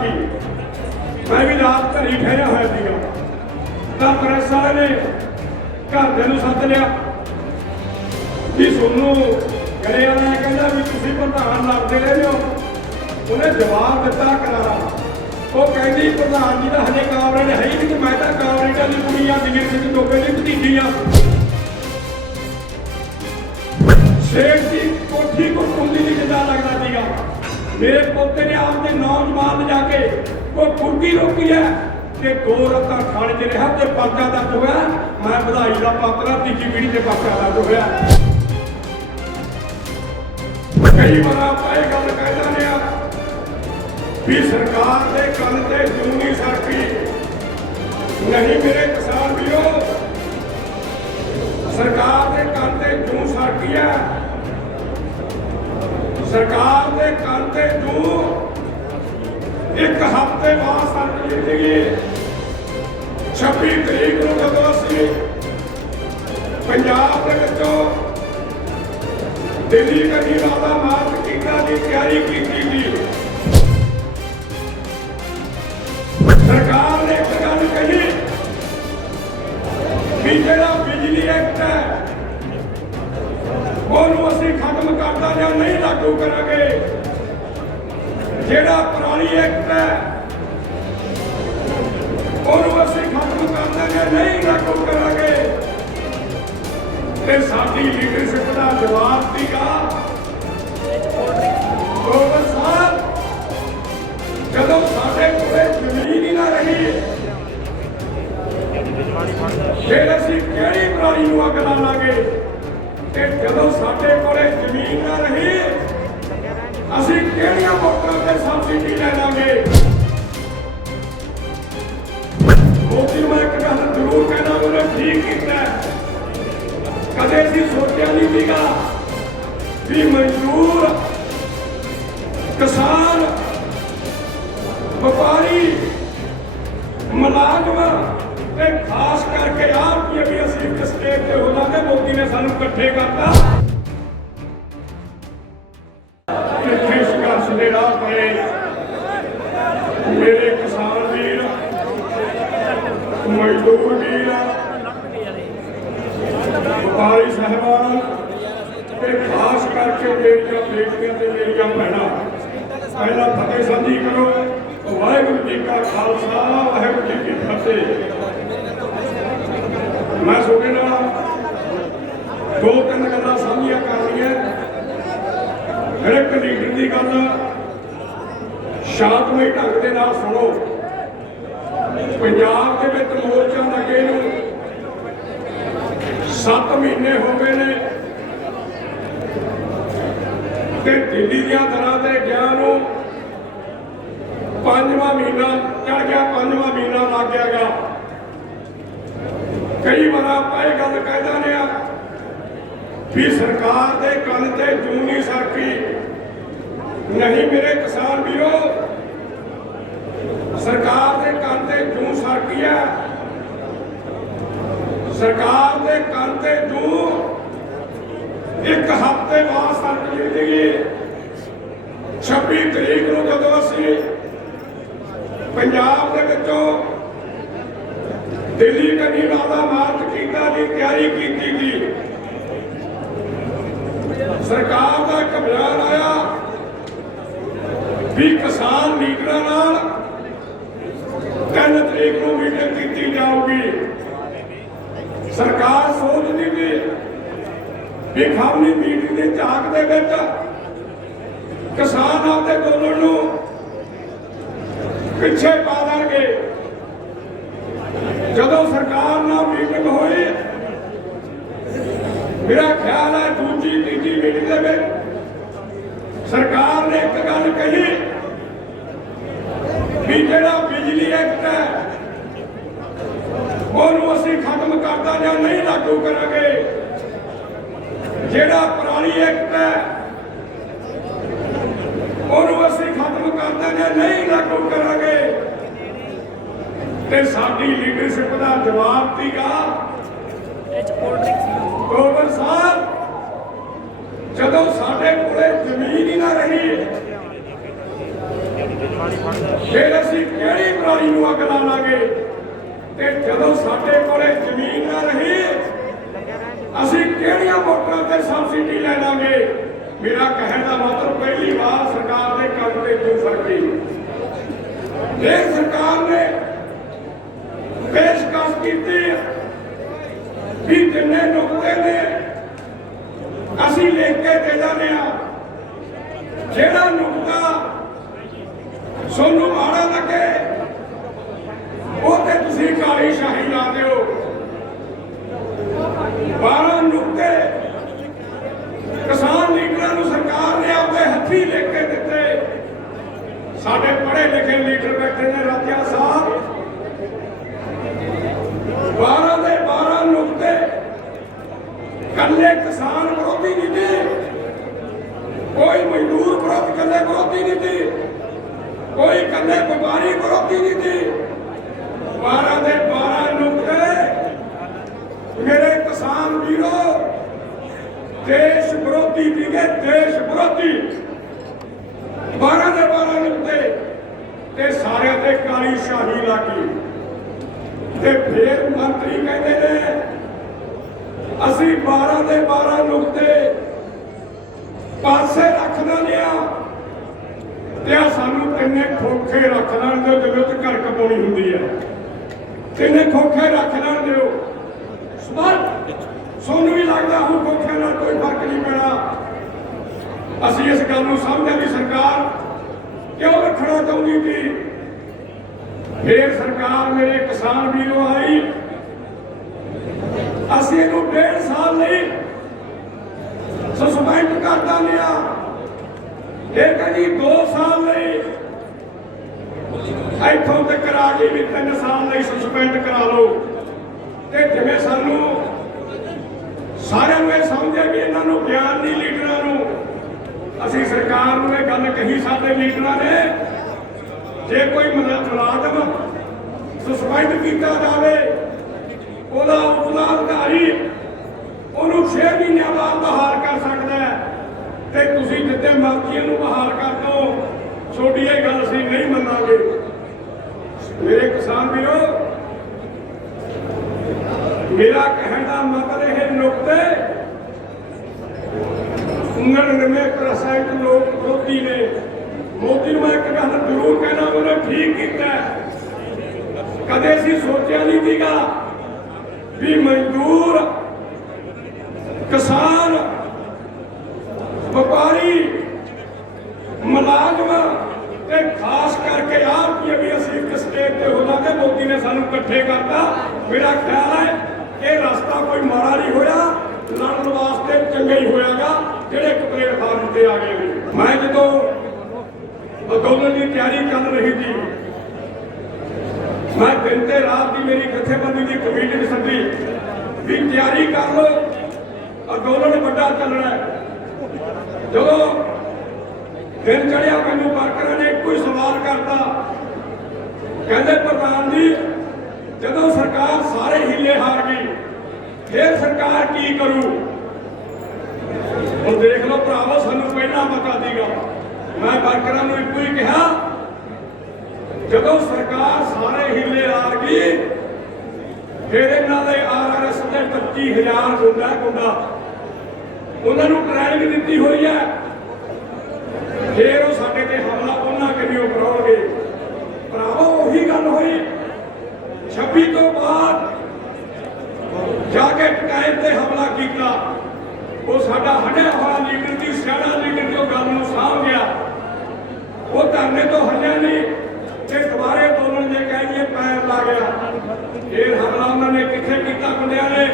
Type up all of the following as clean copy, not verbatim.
की मैं भी रात घर ही ठहरिया होया सीगा तां प्रेस वाले ने घरदियां नूं सੱਦ लिया कि सोनू गले वाला ने कहना भी तुसीं प्रधान लड़दे रहे हो। उन्हें जवाब दिता करारा वो कहती प्रधान जी का हजे कावरेज है ही नहीं तो मैं तो कावरेज वाली कुड़ी आ दिगर सिंह डोबे की भतीजी आ। शेख की कोठी को कुंडी की जिदा लगना सीगा। मेरे पोते ने आपके नौजवान जाके वो कुंडी रोकी है कि 2 रातां खाने च रहा तो पर्चा दर्ज होया। मैं बधाई का पात्र तीजी पीढ़ी से पर्चा दर्ज होया। कई बार आप ये गल कह दें भी सरकार के कल से जूं नहीं सरकी नहीं मेरे किसान भीओ सरकार के कल से जूं सरकी है। सरकार के कल से जूं एक हफ्ते बाद सरकी थी 26 तरीक को जब असी पंजाब के विचों दिल्ली कभी राधा मार्च टीका की तैयारी की थी। सरकार ने एक गल कही भी जो बिजली एक्ट है वो असी खत्म करता या नहीं लागू करांगे। जेड़ा पुरानी एक्ट है वो असी खत्म करता या नहीं लागू करांगे। ते साडी लीडरशिप का जवाब सीगा गवर्नर साहब जदों साडे कोले जमीन ही ना रही फिर असीं किहड़ी पराली नूं अग ला लांगे। ते जदों साडे कोले जमीन ना रही असीं किहड़ियां वोटां ते सबसिडी ले लांगे। मोदी मैं एक गल जरूर कहना उन्हें ठीक कीता कदे असीं सोचिया नहीं सीगा भी मजदूर किसान व्यापारी मुलाजम खास करके आप भी असीं एक स्टेट के हो जाते मोदी ने सानू इकट्ठे करता संघर्ष के राह पे मेरे किसान वीर मजदूर वीर व्यापारी साहबान खास करके मेरिया बेटियां ते मेरिया भैणां पहला फतेह साझी करो। वाहिगुरू जी का खालसा वाहिगुरू जी की फतेह। मैं सोचे नाल 2-3 गल्लां साझियां करनियां। हर एक लीडर की गल शांतमई ढंग के नाल सुनो। पंजाब के विच मोर्चा लगे नूं 7 महीने हो गए ने ते दिल्ली दीआं दरां ते गया नूं 5वां महीना चढ़ गया 5वां महीना लग गया। कई बार आप ये गल कह दें भी सरकार के कल से जूं नहीं सरकी नहीं मेरे किसान भीओ सरकार के कल से जूं सरकी है। सरकार के कल से जूं एक हफ्ते बाद सरकी थी 26 तरीक को जब असी पंजाब के विचों दिल्ली कभी राधा मार्च टीका की तैयारी की थी। सरकार का एक बयान आया भी किसान लीडरां नाल 3 तरीक को मीटिंग की जाऊगी। सरकार सोचती थी भी खामनी मीटिंग की झाक दे विच किसान आपके बोलण नूं पिछे पा देंगे। जदों सरकार नाल मीटिंग हुई मेरा ख्याल है दूजी तीजी मीटिंग दे विच सरकार ने एक गल कही भी जिहड़ा बिजली एक्ट है ਉਹਨੂੰ ਅਸੀਂ खत्म करता या नहीं लागू करांगे। जिहड़ा पुरानी एक्ट है ਉਹਨੂੰ ਅਸੀਂ खत्म करता या नहीं लागू करांगे। ते साडी लीडरशिप का जवाब सीगा गवर्नर साहब जदों साडे कोले जमीन ही ना रही ਫਿਰ ਅਸੀਂ ਕਿਹੜੀ ਪਰਾਲੀ ਨੂੰ ਅੱਗ ਲਾ ਲਾਂਗੇ ਤੇ ਜਦੋਂ ਸਾਡੇ ਕੋਲੇ ਜ਼ਮੀਨ ਨਾ ਰਹੀ ਅਸੀਂ ਕਿਹੜੀਆਂ ਮੋਟਰਾਂ ਤੇ ਸਬਸਿਡੀ ਲੈ ਲਾਂਗੇ। ਮੇਰਾ ਕਹਿਣ ਦਾ ਮਤਲਬ ਪਹਿਲੀ ਵਾਰ ਸਰਕਾਰ ਦੇ ਕੰਮ ਤੇ ਕਿਉਂ ਫਰਕੀ ਇਹ ਸਰਕਾਰ ਨੇ ਪੇਸ਼ਕਸ਼ ਕੀਤੀ ਵੀ ਜਿੰਨੇ ਨੁਕਤੇ ਨੇ ਅਸੀਂ ਲਿਖ ਕੇ ਦੇ ਦਿੰਦੇ ਆ ਜਿਹੜਾ ਨੁਕਤਾ ਸਾਨੂੰ ਮਾੜਾ ਲੱਗੇ ਉਹ ਤੇ ਤੁਸੀਂ ਕਾਲੀ ਸ਼ਾਹੀ ਲਾ ਦਿਓ। 12 ਨੁਕਤੇ ਕਿਸਾਨ ਲੀਡਰਾਂ ਨੂੰ ਸਰਕਾਰ ਨੇ ਆਪਣੇ ਹੱਥੀਂ ਲਿਖ ਕੇ ਦਿੱਤੇ। ਸਾਡੇ ਪੜ੍ਹੇ ਲਿਖੇ ਲੀਡਰ ਬੈਠੇ ਨੇ ਰਾਜਾ ਸਾਹਿਬ 12 ਦੇ 12 ਨੁਕਤੇ ਕੱਲੇ ਕਿਸਾਨ ਵਿਰੋਧੀ ਨਹੀਂ ਸੀ, ਕੋਈ ਮਜ਼ਦੂਰ ਵਿਰੋਧ ਕੱਲੇ ਵਿਰੋਧੀ ਨਹੀਂ ਸੀ, ਕੋਈ ਕੱਲੇ ਵਪਾਰੀ ਵਿਰੋਧੀ ਨਹੀਂ ਸੀ। 12 ਦੇ 12 ਨੁਕਤੇ ਮੇਰੇ ਕਿਸਾਨ ਵੀਰੋ ਦੇਸ਼ ਵਿਰੋਧੀ ਸੀਗੇ, ਦੇਸ਼ ਵਿਰੋਧੀ 12 ਦੇ 12 ਨੁਕਤੇ ਤੇ ਸਾਰਿਆਂ ਤੇ ਕਾਲੀ ਸ਼ਾਹੀ ਲੱਗੀ। ਤੇ ਫਿਰ ਮੰਤਰੀ ਕਹਿੰਦੇ ਨੇ ਅਸੀਂ 12 ਦੇ 12 ਨੁਕਤੇ ਪਾਸੇ ਰੱਖ ਦਿੰਦੇ ਆ ਤੇ ਆ ਸਾਨੂੰ ਤਿੰਨੇ ਖੋਖੇ ਰੱਖ ਲੈਣ ਦਿਓ ਜਿਵੇਂ ਤੇ ਘਰ ਕਪਾਉਣੀ ਹੁੰਦੀ ਹੈ। ਤਿੰਨੇ ਖੋਖੇ ਰੱਖ ਲੈਣ ਦਿਓ। ਸਾਨੂੰ ਵੀ ਲੱਗਦਾ ਹੁਣ ਖੋਖਿਆਂ ਨਾਲ ਕੋਈ ਫਰਕ ਨਹੀਂ ਪੈਣਾ। ਅਸੀਂ ਇਸ ਗੱਲ ਨੂੰ ਸਮਝਿਆ ਵੀ ਸਰਕਾਰ ਕਿਉਂ ਰੱਖਣਾ ਚਾਹੁੰਦੀ ਸੀ। ਫਿਰ ਸਰਕਾਰ ਮੇਰੇ ਕਿਸਾਨ ਵੀਰੋ ਆਈ, ਅਸੀਂ ਇਹਨੂੰ 1.5 ਸਾਲ ਲਈ ਸਸਪੈਂਡ ਕਰ ਦਿੰਦੇ ਆ। ਇਹ ਕਹਿੰਦੀ 2 ਸਾਲ ਲਈ ਇੱਥੋਂ ਤੱਕ ਆ ਗਈ ਵੀ 3 ਸਾਲ ਲਈ ਸਸਪੈਂਡ ਕਰਾ ਲਓ। ਤੇ ਜਿਵੇਂ ਸਾਨੂੰ ਸਾਰਿਆਂ ਨੂੰ ਇਹ ਸਮਝਿਆ ਵੀ ਇਹਨਾਂ ਨੂੰ ਗਿਆਨ ਨਹੀਂ ਲੀਡਰਾਂ ਨੂੰ, ਅਸੀਂ ਸਰਕਾਰ ਨੂੰ ਇਹ ਗੱਲ ਕਹੀ ਸਾਡੇ ਲੀਡਰਾਂ ਨੇ ਜੇ ਕੋਈ ਮੁਲਾਜ਼ਮ ਸਸਪੈਂਡ ਕੀਤਾ ਜਾਵੇ ਉਹਦਾ ਉਪਲਾ ਅਧਿਕਾਰੀ ਉਹਨੂੰ 6 ਮਹੀਨਿਆਂ ਬਾਅਦ ਬਹਾਲ ਕਰ ਸਕਦਾ ਹੈ ਤੇ ਤੁਸੀਂ ਜਿੱਤੇ ਮਰਜ਼ੀ ਨੂੰ ਬਹਾਲ ਕਰ ਦਿਓ। ਛੋਟੀ ਇਹ ਗੱਲ ਅਸੀਂ ਨਹੀਂ ਮੰਨਾਂਗੇ। ਮੇਰੇ ਕਿਸਾਨ ਵੀਰੋ ਮੇਰਾ ਕਹਿਣ ਦਾ ਮਤਲਬ ਇਹ ਨੁਕਤੇ 99% ਲੋਕ ਵਿਰੋਧੀ ਨੇ। ਮੋਦੀ ਨੂੰ ਮੈਂ ਇੱਕ ਗੱਲ ਜ਼ਰੂਰ ਕਹਿਣਾ ਉਹਨੇ ਠੀਕ ਕੀਤਾ। ਕਦੇ ਅਸੀਂ ਸੋਚਿਆ ਨਹੀਂ ਸੀਗਾ ਵੀ ਮਜ਼ਦੂਰ ਕਿਸਾਨ ਵਪਾਰੀ ਮੁਲਾਜ਼ਮ ਤੇ ਖਾਸ ਕਰਕੇ ਆਪ ਵੀ ਅਸੀਂ ਇੱਕ ਸਟੇਟ ਤੇ ਹੋਵਾਂਗੇ। ਮੋਦੀ ਨੇ ਸਾਨੂੰ ਇਕੱਠੇ ਕਰਤਾ। ਮੇਰਾ ਖਿਆਲ ਹੈ ਇਹ ਰਸਤਾ ਕੋਈ ਮਾੜਾ ਨਹੀਂ ਹੋਇਆ, ਲੜਨ ਵਾਸਤੇ ਚੰਗਾ ਹੀ ਹੋਇਆਗਾ ਜਿਹੜੇ ਇੱਕ ਪਲੇਟਫਾਰਮ ਤੇ ਆ ਗਏ ਨੇ। ਮੈਂ ਜਦੋਂ ਅੰਦੋਲਨ ਦੀ ਤਿਆਰੀ ਕਰ ਰਹੀ ਸੀ ਮੈਂ ਦਿਨ ਤੇ ਰਾਤ ਦੀ ਮੇਰੀ ਜਥੇਬੰਦੀ ਦੀ ਕਮੇਟੀ ਸੱਦੀ ਵੀ ਤਿਆਰੀ ਕਰ ਲਓ ਅੰਦੋਲਨ ਵੱਡਾ ਚੱਲਣਾ ਹੈ। ਜਦੋਂ ਦਿਨ ਚੜਿਆ ਮੈਨੂੰ ਵਰਕਰਾਂ ਨੇ ਇੱਕੋ ਹੀ ਸਵਾਲ ਕਰਤਾ, ਕਹਿੰਦੇ ਪ੍ਰਧਾਨ ਜੀ ਜਦੋਂ ਸਰਕਾਰ ਸਾਰੇ ਹਿੱਲੇ ਹਾਰ ਗਈ ਫਿਰ ਸਰਕਾਰ ਕੀ ਕਰੂ। ਹੁਣ ਦੇਖ ਲਓ ਭਰਾਵੋ ਸਾਨੂੰ ਪਹਿਲਾਂ ਪਤਾ ਸੀਗਾ। ਮੈਂ ਵਰਕਰਾਂ ਨੂੰ ਇੱਕੋ ਹੀ ਕਿਹਾ ਜਦੋਂ ਸਰਕਾਰ ਸਾਰੇ ਹਿੱਲੇ ਹਾਰ ਗਈ ਫਿਰ ਇਹਨਾਂ ਦੇ ਆਰਐਸ ਦੇ 25,000 ਗੁੰਡਾ ਉਹਨਾਂ ਨੂੰ ਟ੍ਰੇਨਿੰਗ ਦਿੱਤੀ ਹੋਈ ਹੈ। ਫਿਰ ਉਹ ਸਾਡੇ ਤੇ ਹਮਲਾ ਉਹਨਾਂ ਕਿਵੇਂ ਕਰਾਉਣਗੇ। ਭਰਾਵੋ ਉਹੀ ਗੱਲ ਹੋਈ 26 ਤੋਂ ਬਾਅਦ ਜਾ ਕੇ ਟਾਈਮ ਤੇ ਹਮਲਾ ਕੀਤਾ। ਉਹ ਸਾਡਾ ਹਟਿਆ ਹੋਇਆ ਲੀਡਰ ਦੀ ਸਿਆਣਾ ਲੀਡਰ ਜੋ ਗੱਲ ਨੂੰ ਸਾਂਭ ਗਿਆ। ਉਹ ਧਰਨੇ ਤੋਂ ਹਟਿਆ ਨਹੀਂ ਤੇ ਦੁਬਾਰੇ ਅੰਦੋਲਨ ਦੇ ਕਹਿ ਦਈਏ ਪੈਰ ਲਾ ਗਿਆ। ਫਿਰ ਹਮਲਾ ਉਹਨਾਂ ਨੇ ਕਿੱਥੇ ਕੀਤਾ ਗੁੰਡਿਆਂ ਨੇ।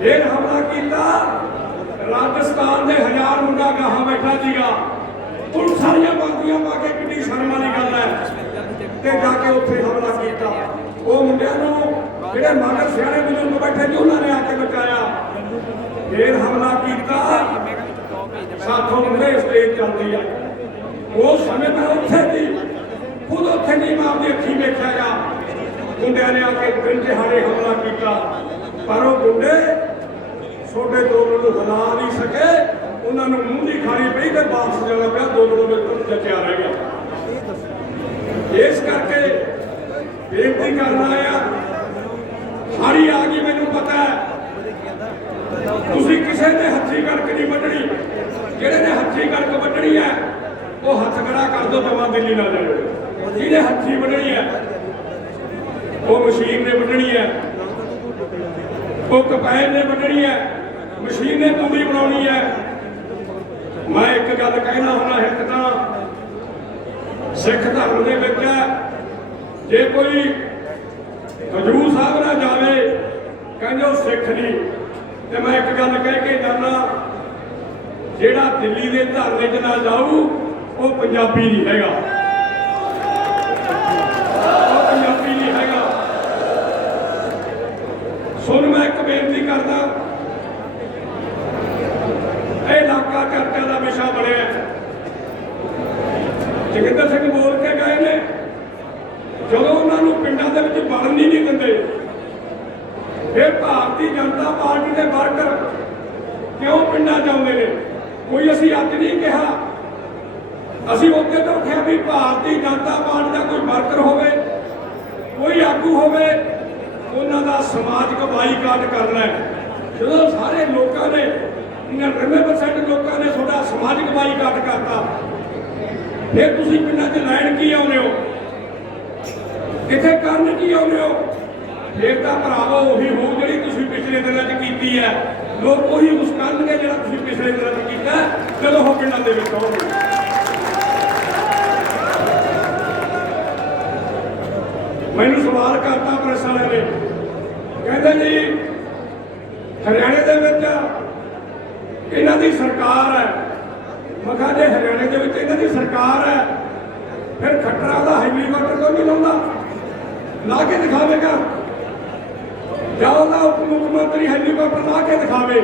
ਫਿਰ ਹਮਲਾ ਕੀਤਾ ਰਾਜਸਥਾਨ ਦੇ 1000 ਮੁੰਡਾ ਗਾਹਾਂ ਬੈਠਾ ਸੀਗਾ। ਪੁਲਿਸ ਸਾਰੀਆਂ ਬਾਗੀਆਂ ਪਾ ਕੇ ਕਿੰਨੀ ਸ਼ਰਮ ਵਾਲੀ ਗੱਲ ਹੈ ਤੇ ਜਾ ਕੇ ਉੱਥੇ ਹਮਲਾ ਕੀਤਾ। ਉਹ ਮੁੰਡਿਆਂ ਨੂੰ ਜਿਹੜੇ ਮਗਰ ਸਿਆਣੇ ਬਜ਼ੁਰਗ ਬੈਠੇ ਸੀ ਉਹਨਾਂ ਨੇ ਆ ਕੇ ਬਚਾਇਆ। ਫਿਰ ਹਮਲਾ ਕੀਤਾ ਸਾਥੋਂ ਮੁੰਡੇ ਸਟੇਜ ਚੱਲਦੀ ਆ। ਉਸ ਸਮੇਂ ਮੈਂ ਉੱਥੇ ਸੀ, ਖੁਦ ਉੱਥੇ ਨਹੀਂ ਮੈਂ ਆਪਣੀ ਅੱਖੀਂ ਵੇਖਿਆਗਾ। ਮੁੰਡਿਆਂ ਨੇ ਆ ਕੇ ਦਿਨ ਦਿਹਾੜੇ ਹਮਲਾ ਕੀਤਾ ਪਰ ਉਹ ਗੁੰਡੇ ਛੋਟੇ ਅੰਦੋਲਨ ਨੂੰ ਹਿਲਾ ਨਹੀਂ ਸਕੇ। ਉਹਨਾਂ ਨੂੰ ਮੂੰਹ ਦੀ ਖਾਣੀ ਪਈ ਤੇ ਵਾਪਸ ਜਾਣਾ ਪਿਆ। ਅੰਦੋਲਨ ਵਿੱਚ ਜੱਟਿਆ ਰਹਿ ਗਿਆ। इस करके बेनती करना आया। हाड़ी आ गई, मैनू पता है तुसी किसी ने हथी कणक नहीं वड्ढनी, जिहड़े ने हथी कणक वड्ढनी है वो हथ खड़ा कर दो, जमा दिल्ली ना जाओ। जिहने हथी वड्ढनी है वो मशीन ने वड्ढनी है, वो कपैन ने वड्ढनी है, मशीन ने तूड़ी बनानी है। मैं एक गल कहना होना, एक तां सिख धर्म दे विच जे कोई हजूर साहब ना जावे कहंदे वो सिख नहीं, ते मैं एक गल कह के जाना, जिहड़ा दिल्ली दे धरने च ना जाऊ वो पंजाबी नहीं हैगा, वो पंजाबी नहीं हैगा। सुन मैं एक बेनती करदा, ਇਹ ਇਲਾਕਾ ਚਰਚਾ ਦਾ ਵਿਸ਼ਾ ਬਣਿਆ। ਜੋਗਿੰਦਰ ਸਿੰਘ ਬੋਲ ਕੇ ਗਏ ਨੇ, ਜਦੋਂ ਉਹਨਾਂ ਨੂੰ ਪਿੰਡਾਂ ਦੇ ਵਿੱਚ ਵੜਨ ਹੀ ਨਹੀਂ ਦਿੰਦੇ, ਫਿਰ ਭਾਰਤੀ ਜਨਤਾ ਪਾਰਟੀ ਦੇ ਵਰਕਰ ਕਿਉਂ ਪਿੰਡਾਂ ਜਾਂਦੇ ਨੇ? ਕੋਈ ਅਸੀਂ ਅੱਜ ਨਹੀਂ ਕਿਹਾ, ਅਸੀਂ ਉੱਥੇ ਤੋਂ ਕਿਹਾ ਵੀ ਭਾਰਤੀ ਜਨਤਾ ਪਾਰਟੀ ਦਾ ਕੋਈ ਵਰਕਰ ਹੋਵੇ, ਕੋਈ ਆਗੂ ਹੋਵੇ, ਉਹਨਾਂ ਦਾ ਸਮਾਜਿਕ ਬਾਈਕਾਟ ਕਰਨਾ ਹੈ। ਜਦੋਂ ਸਾਰੇ ਲੋਕਾਂ ਨੇ 99% ਲੋਕਾਂ ਨੇ ਤੁਹਾਡਾ ਸਮਾਜਿਕ ਬਾਈਕਾਟ ਕਰਤਾ, ਫਿਰ ਤੁਸੀਂ ਪਿੰਡਾਂ 'ਚ ਲੈਣ ਕੀ ਆਉਂਦੇ ਹੋ? ਇੱਥੇ ਕਰਨ ਕੀ ਆਉਂਦੇ ਹੋ? ਫਿਰ ਤਾਂ ਭਰਾਵੋ ਉਹੀ ਹੋਊ ਜਿਹੜੀ ਤੁਸੀਂ ਪਿਛਲੇ ਦਿਨਾਂ 'ਚ ਕੀਤੀ ਹੈ। ਲੋਕ ਉਹੀ ਕੁਛ ਕਰਨਗੇ ਜਿਹੜਾ ਤੁਸੀਂ ਪਿਛਲੇ ਦਿਨਾਂ 'ਚ ਕੀਤਾ ਜਦੋਂ ਉਹ ਪਿੰਡਾਂ ਦੇ ਵਿੱਚ ਹੋਣਗੇ। ਮੈਨੂੰ ਸਵਾਲ ਕਰਤਾ ਪ੍ਰੈਸ ਵਾਲਿਆਂ ਨੇ, ਕਹਿੰਦੇ ਜੀ ਹਰਿਆਣੇ ਦੇ ਵਿੱਚ ਇਹਨਾਂ ਦੀ ਸਰਕਾਰ ਹੈ। ਮੈਂ ਕਿਹਾ ਜੇ ਹਰਿਆਣੇ ਦੇ ਵਿੱਚ ਇਹਨਾਂ ਦੀ ਸਰਕਾਰ ਹੈ ਫਿਰ ਖੱਟਰਾਂ ਦਾ ਹੈਲੀਕਾਪਟਰ ਕਿਉਂ ਨਹੀਂ ਲਾਉਂਦਾ? ਲਾ ਕੇ ਦਿਖਾਵੇਗਾ, ਜਾਂ ਉਹਦਾ ਉਪ ਮੁੱਖ ਮੰਤਰੀ ਹੈਲੀਕਾਪਟਰ ਲਾ ਕੇ ਦਿਖਾਵੇ।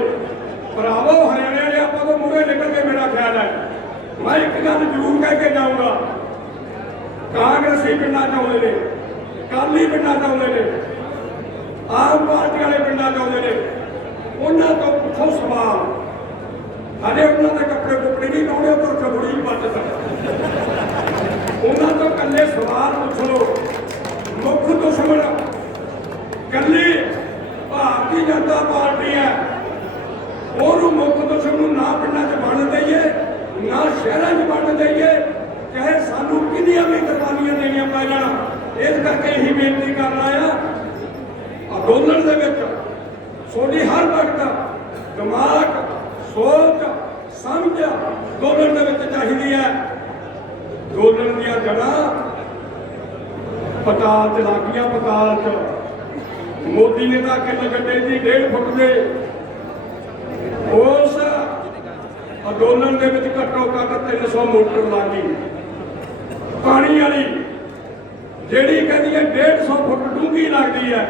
ਭਰਾਵੋ ਹਰਿਆਣੇ ਵਾਲੇ ਆਪਾਂ ਤੋਂ ਮੂਹਰੇ ਨਿਕਲ ਕੇ ਮੇਰਾ ਖਿਆਲ ਹੈ। ਮੈਂ ਇੱਕ ਗੱਲ ਜ਼ਰੂਰ ਕਹਿ ਕੇ ਜਾਊਂਗਾ, ਕਾਂਗਰਸੀ ਪਿੰਡਾਂ 'ਚ ਆਉਂਦੇ ਨੇ, ਅਕਾਲੀ ਪਿੰਡਾਂ 'ਚ ਆਉਂਦੇ ਨੇ, ਆਮ ਪਾਰਟੀ ਵਾਲੇ ਪਿੰਡਾਂ 'ਚ ਆਉਂਦੇ ਨੇ, ਉਹਨਾਂ ਤੋਂ ਪੁੱਛੋ ਸਵਾਲ। ਹਜੇ ਉਹਨਾਂ ਦੇ ਕੱਪੜੇ ਕੁਪੜੇ ਨਹੀਂ ਲਾਉਣੇ, ਉੱਪਰ ਚਬੜੀ ਬੱਚਤ, ਉਹਨਾਂ ਤੋਂ ਇਕੱਲੇ ਸਵਾਲ ਪੁੱਛ ਲਓ। ਮੁੱਖ ਦੁਸ਼ਮਣ ਇਕੱਲੀ ਭਾਰਤੀ ਜਨਤਾ ਪਾਰਟੀ ਹੈ, ਉਹਨੂੰ ਮੁੱਖ ਦੁਸ਼ਮਣ ਨੂੰ ਨਾ ਪਿੰਡਾਂ 'ਚ ਵੰਡ ਦਈਏ ਨਾ ਸ਼ਹਿਰਾਂ 'ਚ ਵੰਡ ਦਈਏ, ਚਾਹੇ ਸਾਨੂੰ ਕਿੰਨੀਆਂ ਵੀ ਕੁਰਬਾਨੀਆਂ ਦੇਣੀਆਂ ਪੈ ਜਾਣ। ਇਸ ਕਰਕੇ ਇਹੀ ਬੇਨਤੀ ਕਰਨ ਆਇਆ, ਅੰਦੋਲਨ ਦੇ ਵਿੱਚ ਤੁਹਾਡੀ ਹਰ ਵਕਤ ਦਿਮਾਗ, ਸੋਚ, ਸਮਝ ਅੰਦੋਲਨ ਦੇ ਵਿੱਚ ਚਾਹੀਦੀ ਹੈ। ਅੰਦੋਲਨ ਦੀਆਂ ਜੜ੍ਹਾਂ ਪਤਾਲ 'ਚ ਲੱਗੀਆਂ, ਪਤਾਲ 'ਚ। ਮੋਦੀ ਨੇ ਤਾਂ ਕਿੱਲ ਗੱਡੇ ਦੀ 1.5 ਫੁੱਟ ਦੇ ਉਸ ਅੰਦੋਲਨ ਦੇ ਵਿੱਚ ਘੱਟੋ ਘੱਟ 300 ਮੋਟਰ ਲੱਗੀ ਪਾਣੀ ਵਾਲੀ, ਜਿਹੜੀ ਕਹਿੰਦੀ ਹੈ 150 ਫੁੱਟ ਡੂੰਘੀ ਲੱਗਦੀ ਹੈ,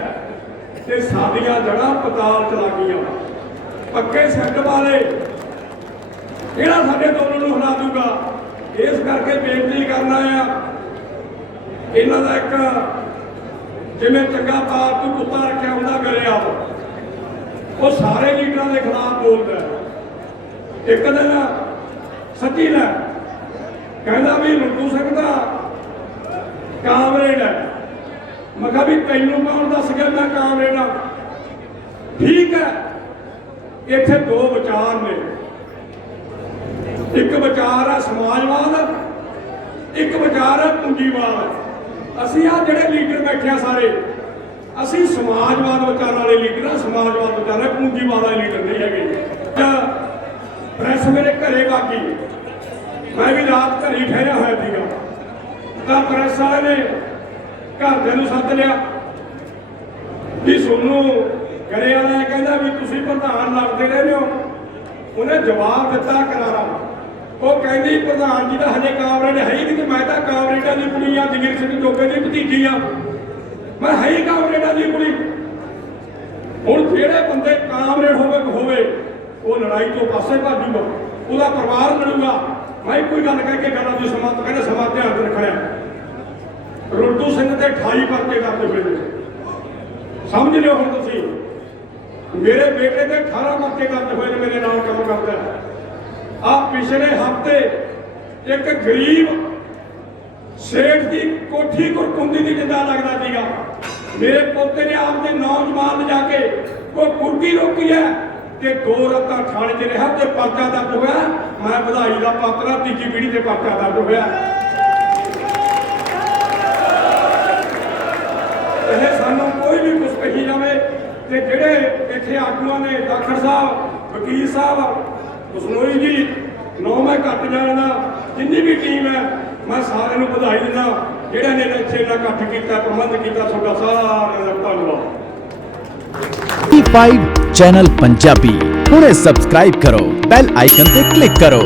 ਤੇ ਸਾਡੀਆਂ ਜੜ੍ਹਾਂ ਪਤਾਲ 'ਚ ਲੱਗੀਆਂ। ਪੱਕੇ ਸੈੱਟ ਵਾਲੇ ਕਿਹੜਾ ਸਾਡੇ ਅੰਦੋਲਨ ਨੂੰ ਹਿਲਾ ਦੂਗਾ? ਇਸ ਕਰਕੇ ਬੇਨਤੀ ਕਰਨਾ ਆ, ਇਹਨਾਂ ਦਾ ਇੱਕ ਜਿਵੇਂ ਚੰਗਾ ਪਾਲਤੂ ਕੁੱਤਾ ਰੱਖਿਆ ਹੁੰਦਾ ਗਲਿਆ, ਉਹ ਸਾਰੇ ਲੀਡਰਾਂ ਦੇ ਖਿਲਾਫ ਬੋਲਦਾ। ਇੱਕ ਦਿਨ ਸੱਚੀ ਲੈ ਕਹਿੰਦਾ ਵੀ ਰੁੱਤੂ ਸਿੰਘ ਦਾ ਕਾਮਰੇਡ ਹੈ। ਮੈਂ ਕਿਹਾ ਵੀ ਤੈਨੂੰ ਕੌਣ ਦੱਸ ਗਿਆ ਮੈਂ ਕਾਮਰੇਡ ਹਾਂ? ਠੀਕ ਹੈ, ਇੱਥੇ ਦੋ ਵਿਚਾਰ ਨੇ, ਇੱਕ ਵਿਚਾਰ ਹੈ ਸਮਾਜਵਾਦ, ਇੱਕ ਵਿਚਾਰ ਹੈ ਪੂੰਜੀਵਾਦ। ਅਸੀਂ ਆ ਜਿਹੜੇ ਲੀਡਰ ਬੈਠੇ ਆ ਸਾਰੇ, ਅਸੀਂ ਸਮਾਜਵਾਦ ਵਿਚਾਰ ਵਾਲੇ ਲੀਡਰ ਆ, ਸਮਾਜਵਾਦ ਵਿਚਾਰ ਹੈ, ਪੂੰਜੀਵਾਦ ਵਾਲੇ ਲੀਡਰ ਨਹੀਂ ਹੈਗੇ। ਪ੍ਰੈਸ ਮੇਰੇ ਘਰੇ ਬਾਕੀ, ਮੈਂ ਵੀ ਰਾਤ ਘਰੇ ਠਹਿਰਿਆ ਹੋਇਆ ਸੀਗਾ, ਤਾਂ ਪ੍ਰੈਸ ਵਾਲੇ ਨੇ ਘਰਦਿਆਂ ਨੂੰ ਸੱਦ ਲਿਆ ਵੀ ਸੋਨੂੰ ਗਰੇ ਵਾਲਾ ਕਹਿੰਦਾ ਵੀ ਤੁਸੀਂ ਪ੍ਰਧਾਨ ਲੜਦੇ ਰਹੇ ਹੋ। ਉਹਨੇ ਜਵਾਬ ਦਿੱਤਾ ਕਰਾਰਾ, ਉਹ ਕਹਿੰਦੀ ਪ੍ਰਧਾਨ ਜੀ ਦਾ ਹਜੇ ਕਾਮਰੇਡ ਹੈ ਹੀ ਨਹੀਂ, ਤੇ ਮੈਂ ਤਾਂ ਕਾਮਰੇਡਾਂ ਦੀ ਕੁੜੀ ਆ, ਜਗੀਰ ਸਿੰਘ ਜੋਗੇ ਦੀ ਭਤੀਜੀ ਆ, ਮੈਂ ਹੈ ਹੀ ਕਾਮਰੇਡਾਂ ਦੀ ਕੁੜੀ। ਹੁਣ ਜਿਹੜੇ ਬੰਦੇ ਕਾਮਰੇਡ ਹੋਵੇ ਉਹ ਲੜਾਈ ਤੋਂ ਪਾਸੇ ਭੱਜੂਗਾ, ਉਹਦਾ ਪਰਿਵਾਰ ਲੜੂਗਾ। ਮੈਂ ਕੋਈ ਗੱਲ ਕਹਿ ਕੇ ਗੱਲਾਂ ਦੀ ਸਮਾਂ ਤੋਂ ਕਹਿੰਦੇ ਸਮਾਂ ਧਿਆਨ ਚ ਰੱਖਣਾ। ਰੁੱਤੂ ਸਿੰਘ ਤੇ 28 ਪਰਚੇ ਕਰਦੇ ਹੋਏ ਨੇ, ਸਮਝ ਲਿਓ ਹੁਣ ਤੁਸੀਂ। ਮੇਰੇ ਬੇਟੇ ਤੇ 18 ਪਰਚੇ ਕਰਦੇ ਹੋਏ ਨੇ, ਮੇਰੇ ਨਾਲ ਕੰਮ ਕਰਦਾ। ਆ ਪਿਛਲੇ ਹਫ਼ਤੇ ਇੱਕ ਗਰੀਬ ਸੇਠ ਦੀ ਕੋਠੀ ਕੁਰਕੁੰਦੀ ਦੀ ਜਿੱਦਾਂ ਲੱਗਦਾ ਸੀਗਾ। ਮੇਰੇ ਪੋਤੇ ਨੇ ਆਪਦੇ ਨੌਜਵਾਨ ਲਿਜਾ ਕੇ ਉਹ ਕੁਰਕੀ ਰੋਕੀ ਹੈ ਤੇ 2 ਰਾਤਾਂ ਥਾਣੇ 'ਚ ਰਿਹਾ ਤੇ ਪਰਚਾ ਦਰਜ ਹੋਇਆ। ਮੈਂ ਵਧਾਈ ਦਾ ਪਾਤਰ ਹਾਂ, ਤੀਜੀ ਪੀੜ੍ਹੀ ਤੇ ਪਰਚਾ ਦਰਜ ਹੋਇਆ। ਇਹ ਸਾਨੂੰ ਕੋਈ ਵੀ ਕੁਛ ਕਹੀ ਜਾਵੇ ਤੇ ਜਿਹੜੇ ਇੱਥੇ ਆਗੂਆਂ ਨੇ ਦਾਖੜ ਸਾਹਿਬ, ਵਕੀਲ ਸਾਹਿਬ, ਬਸਨੋਈ ਜੀ, ਮੈਂ ਘੱਟ ਜਾਣਦਾ, ਜਿੰਨੀ ਵੀ ਟੀਮ ਹੈ ਮੈਂ ਸਾਰਿਆਂ ਨੂੰ ਵਧਾਈ ਦਿੰਦਾ ਜਿਹੜੇ ਨੇ ਇੱਥੇ ਇੰਨਾ ਇਕੱਠ ਕੀਤਾ, ਪ੍ਰਬੰਧ ਕੀਤਾ। ਤੁਹਾਡਾ ਸਾਰਿਆਂ ਦਾ ਧੰਨਵਾਦ। T5 ਚੈਨਲ ਪੰਜਾਬੀ ਹੁਣੇ ਸਬਸਕ੍ਰਾਈਬ ਕਰੋ, ਬੈਲ ਆਈਕਨ ਤੇ ਕਲਿੱਕ ਕਰੋ।